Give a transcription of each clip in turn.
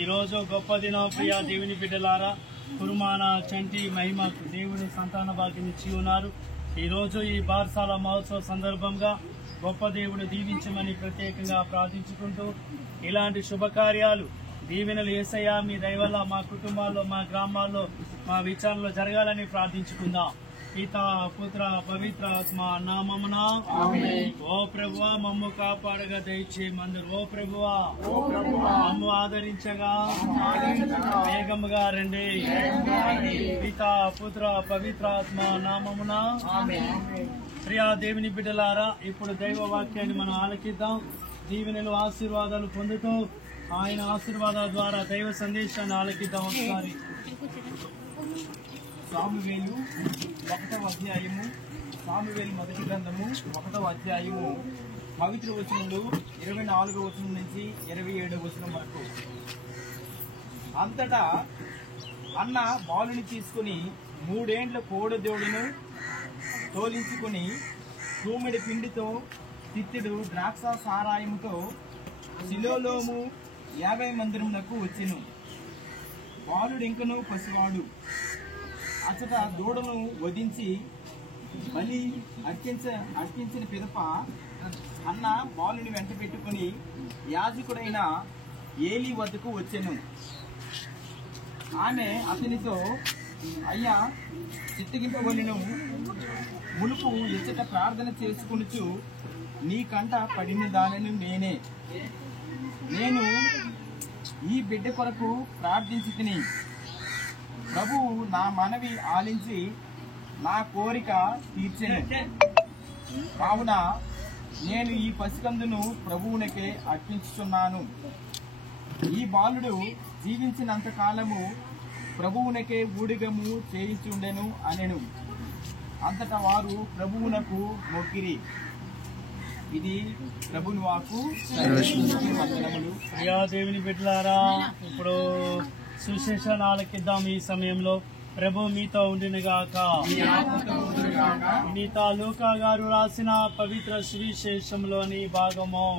ఈ రోజు గొప్ప దినం ప్రియ దేవుని బిడ్డలారా. కుర్మాన చంటి మహిమకు దేవుని సంతాన భాగ్యమిచ్చి ఉన్నారు. ఈ రోజు ఈ బార్సాల మహోత్సవ సందర్భంగా గొప్ప దేవుడు దీవించమని ప్రత్యేకంగా ప్రార్థించుకుంటూ ఇలాంటి శుభకార్యాలు దీవెనలు యేసయ్య మీ దయ వల్ల మా కుటుంబాల్లో, మా గ్రామాల్లో, మా విచారణలో జరగాలని ప్రార్థించుకుందాం. పితా పుత్ర పవిత్ర ఆత్మ నామమున ఆమేన్. ఓ ప్రభువా మమ్ము కాపాడగా దయచేయమందరు. ఓ ప్రభువా మమ్ము ఆదరించగా వేగముగా రండి. పితా పుత్ర పవిత్ర ఆత్మ నామమున ఆమేన్. ప్రియా దేవుని బిడ్డలారా, ఇప్పుడు దైవ వాక్యాన్ని మనం ఆలకిద్దాం. దీవెనలు ఆశీర్వాదాలు పొందుతూ ఆయన ఆశీర్వాదాల ద్వారా దైవ సందేశాన్ని ఆలకిద్దాం. ఒకసారి సామువేలు 1వ అధ్యాయము, సామువేలు మొదటి గ్రంథము 1వ అధ్యాయము పవిత్ర వచనములు 24వ వచనం నుంచి 27వ వచనం వరకు. అంతటా అన్న బాలుని తీసుకుని 3 ఏండ్ల కోడెదూడను తోలించుకుని తూమెడి పిండితో తిత్తెడు ద్రాక్ష సారాయముతో శిలోలోము 50 మందిరమునకు వచ్చెను. బాలుడింకను పసివాడు. అచ్చట దూడను వధించి బలి అర్పించిన పిదప అన్న బాలుని వెంట పెట్టుకుని యాజకుడైన ఏలీ వద్దకు వచ్చెను. ఆమె అతనితో, అయ్యా, చిత్తగింపబడిను మునుపు ఎచ్చట ప్రార్థన చేసుకొనుచు నీ కంట పడిన దానిని నేను ఈ బిడ్డ కొరకు ప్రార్థించి తిని ప్రభువు నా మనవి ఆలించి నా కోరిక తీర్చెను. కావున నేను ఈ పసికందును ప్రభువునకే అర్పించుచున్నాను. ఈ బాలుడు జీవించినంత కాలము ప్రభువునకే ఊడిగము చేయించుండెను అనెను. అంతటా వారు ప్రభువునకు మొక్కిరి. ఇది ప్రభుని వాక్కు. ప్రియా దేవుని బిడ్డలారా, ఇప్పుడు సుశేషాన్ని ఆలకిద్దాం. ఈ సమయంలో ప్రభు మీతో ఉండినగాక. నీతా లూకా గారు రాసిన పవిత్ర సువిశేషంలోని భాగము.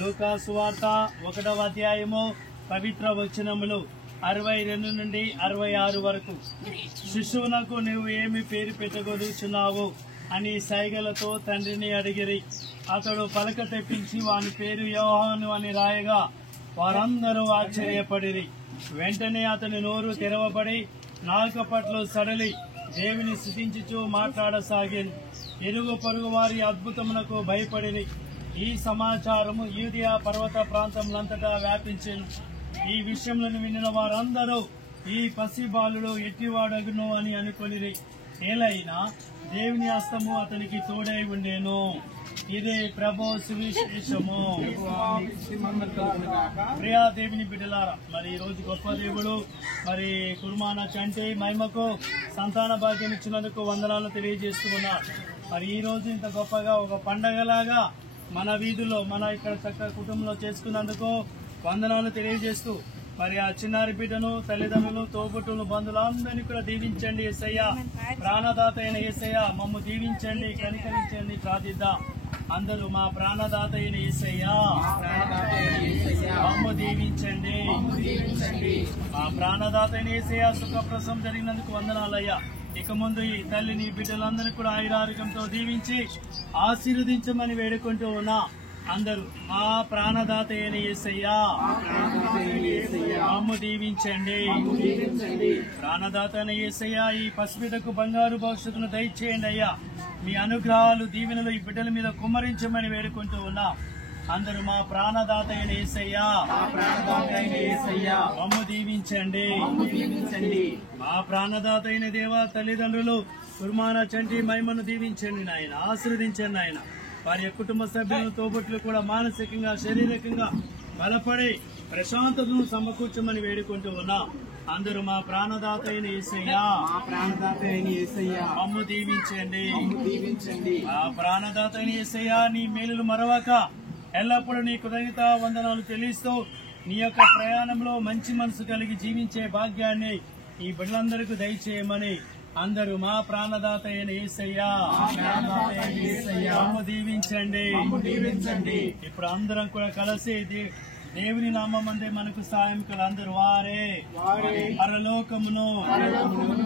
లూకా సువార్త 1వ అధ్యాయము పవిత్ర వచనములు 62 నుండి 66 వరకు. శిశువునకు నువ్వు ఏమి పేరు పెట్టగలుగుచున్నావు అని సైగలతో తండ్రిని అడిగిరి. అతడు పలక తెప్పించి వాని పేరు యోహాను అని రాయగా వారందరూ ఆశ్చర్యపడిరి. వెంటనే అతని నోరు తెరవబడి నాలుకపట్లు సడలి దేవుని స్తుతించుచూ మాట్లాడసాగాను. ఇరుగు పొరుగు వారి అద్భుతమునకు భయపడిరి. ఈ సమాచారము యూదియా పర్వత ప్రాంతములంతటా వ్యాపించెను. ఈ విషయములను వినిన వారందరూ ఈ పసిబాలుడు ఎట్టివాడగును అని అనుకొనిరి. ఏలైనా దేవుని హస్తము అతనికి తోడై ఉండేను. ఇదే ప్రభు సువిశేషము. ప్రియా దేవుని బిడ్డలారా, మరి ఈ రోజు గొప్ప దేవుడు మరి కుర్మాన చంటి మహిమకు సంతాన భాగ్యం ఇచ్చినందుకు వందనాలు తెలియజేస్తున్నారు. మరి ఈ రోజు ఇంత గొప్పగా ఒక పండగలాగా మన వీధుల్లో మన ఇక్కడ చక్క కుటుంబంలో చేసుకున్నందుకు వందనాలు తెలియజేస్తూ మరి ఆ చిన్నారి బిడ్డను, తల్లిదండ్రులు, తోబుట్టును, బంధువులందరినీ కూడా దీవించండి. యేసయ్య, ప్రాణదాత అయిన యేసయ్య, మమ్ము దీవించండి, కనికరించండి, ప్రార్థిద్దాం. అందరూ మా ప్రాణదాత అయిన యేసయ్య, మమ్ము దీవించండి. మా ప్రాణదాత అయిన యేసయ్య, సుఖప్రసవం జరిగినందుకు వందనాలయ్యా. ఇక ముందు ఈ తల్లిని, బిడ్డలందరినీ కూడా ఆయురారోగ్యంతో దీవించి ఆశీర్వదించమని వేడుకుంటూ ఉన్నా. అందరూ మా ప్రాణదాత అయిన యేసయ్యా, మమ్ము దీవించండి. ప్రాణదాత అయిన యేసయ్యా, ఈ పసిబిడ్డకు బంగారు భవిష్యత్తును దయచేయండి అయ్యా. మీ అనుగ్రహాలు, దీవెనలు ఈ బిడ్డల మీద కుమ్మరించమని వేడుకుంటూ ఉన్నా. అందరూ మా ప్రాణదాత అయిన యేసయ్యా, మమ్ము దీవించండి. మా ప్రాణదాత అయిన దేవా, తల్లిదండ్రులు కుర్మాన చంటి మహిమను దీవించండి నాయన, ఆశీర్వదించండి నాయన. వారి కుటుంబ సభ్యులను, తోబుట్లు కూడా మానసికంగా, శారీరకంగా బలపడి ప్రశాంతతను సమకూర్చమని వేడుకుంటూ ఉన్నా. అందరూ మా ప్రాణదాత అయిన యేసయ్యా, మమ్ము దీవించండి. మా ప్రాణదాత అయిన యేసయ్యా, నీ మేలులు మరవక ఎల్లప్పుడూ నీ కృతజ్ఞత వందనాలు చెల్లిస్తూ నీ యొక్క ప్రయాణంలో మంచి మనసు కలిగి జీవించే భాగ్యాన్ని ఈ బిడ్డలందరికీ దయచేయమని అందరూ మా ప్రాణదాత అయిన యేసయ్యా, మమ్ము దీవించండి. ఇప్పుడు అందరం కూడా కలిసి దేవుని నామమందే మనకు సాయంకులు అందరు వారే పరలోకమును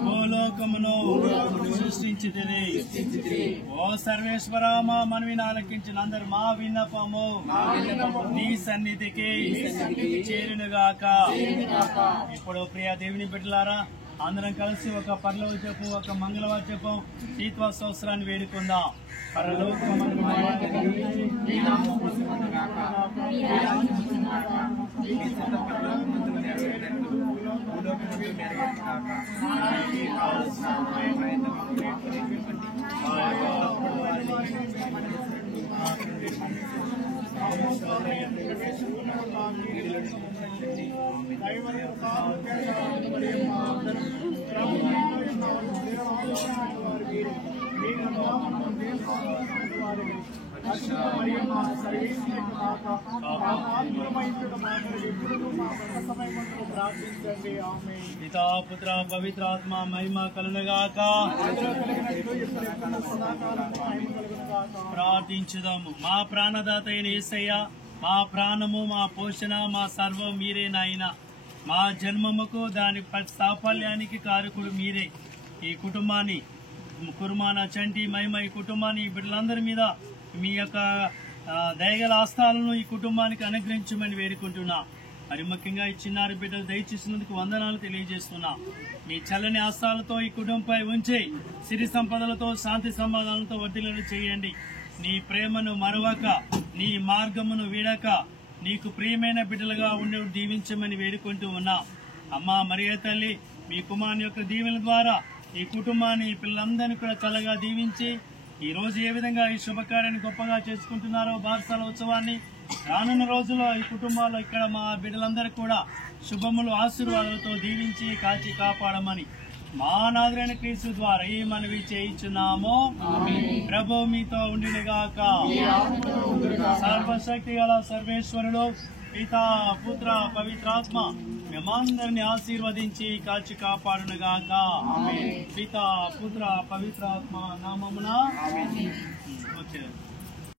భూలోకమును సృష్టించితిరి. ఓ సర్వేశ్వర, మా మనవిని ఆలకించిన అందరు మా విన్నపము నీ సన్నిధికి చేరునుగాక. ఇప్పుడు ప్రియ దేవుని బిడ్డలారా, అందరం కలిసి ఒక పరలోకము, ఒక మంగళవాద్యపం, తీత్వ సంవత్సరాన్ని వేడుకుందాం. పితా పుత్ర పవిత్రాత్మ మహిమ కలుగుగాక. ప్రార్థించుదాము. మా ప్రాణదాత అయిన యేసయ్య, మా ప్రాణము, మా పోషణ, మా సర్వం మీరే నాయన. మా జన్మముకు దాని సాఫల్యానికి కారకుడు మీరే. ఈ కుటుంబాన్ని, కుర్మాన చంటి మహిమ ఈ కుటుంబాన్ని, ఈ బిడ్డలందరి మీద మీ యొక్క దయగల ఆస్థాలను ఈ కుటుంబానికి అనుగ్రహించమని వేడుకుంటున్నా. మరి ముఖ్యంగా ఈ చిన్నారి బిడ్డలు దయచేసినందుకు వందనాలు తెలియజేస్తున్నా. మీ చల్లని ఆస్థాలతో ఈ కుటుంబంపై ఉంచి సిరి సంపదలతో, శాంతి సమాధానాలతో వర్ధిల్లేలా చేయండి. నీ ప్రేమను మరవక, నీ మార్గమును వీడక, నీకు ప్రియమైన బిడ్డలుగా ఉండి దీవించమని వేడుకుంటూ ఉన్నా. అమ్మా మరియ తల్లి, మీ కుమారుని యొక్క దీవెన ద్వారా ఈ కుటుంబాన్ని, ఈ పిల్లలందరినీ కూడా చల్లగా దీవించి ఈ రోజు ఏ విధంగా ఈ శుభకార్యాన్ని గొప్పగా చేసుకుంటున్నారో బారసాల ఉత్సవాన్ని, రానున్న రోజుల్లో ఈ కుటుంబాల్లో ఇక్కడ మా బిడ్డలందరూ కూడా శుభములు, ఆశీర్వాదాలతో దీవించి కాచి కాపాడమని మా నాథుడైన క్రీస్తు ద్వారా ఈ మనవి చేయించున్నాము. ప్రభు మీతో ఉండినగాక. సర్వశక్తి గల సర్వేశ్వరుడు పితా పుత్ర పవిత్రాత్మ మేమందరిని ఆశీర్వదించి కాచి కాపాడునుగాక. పితా పుత్ర పవిత్రాత్మ నామమున.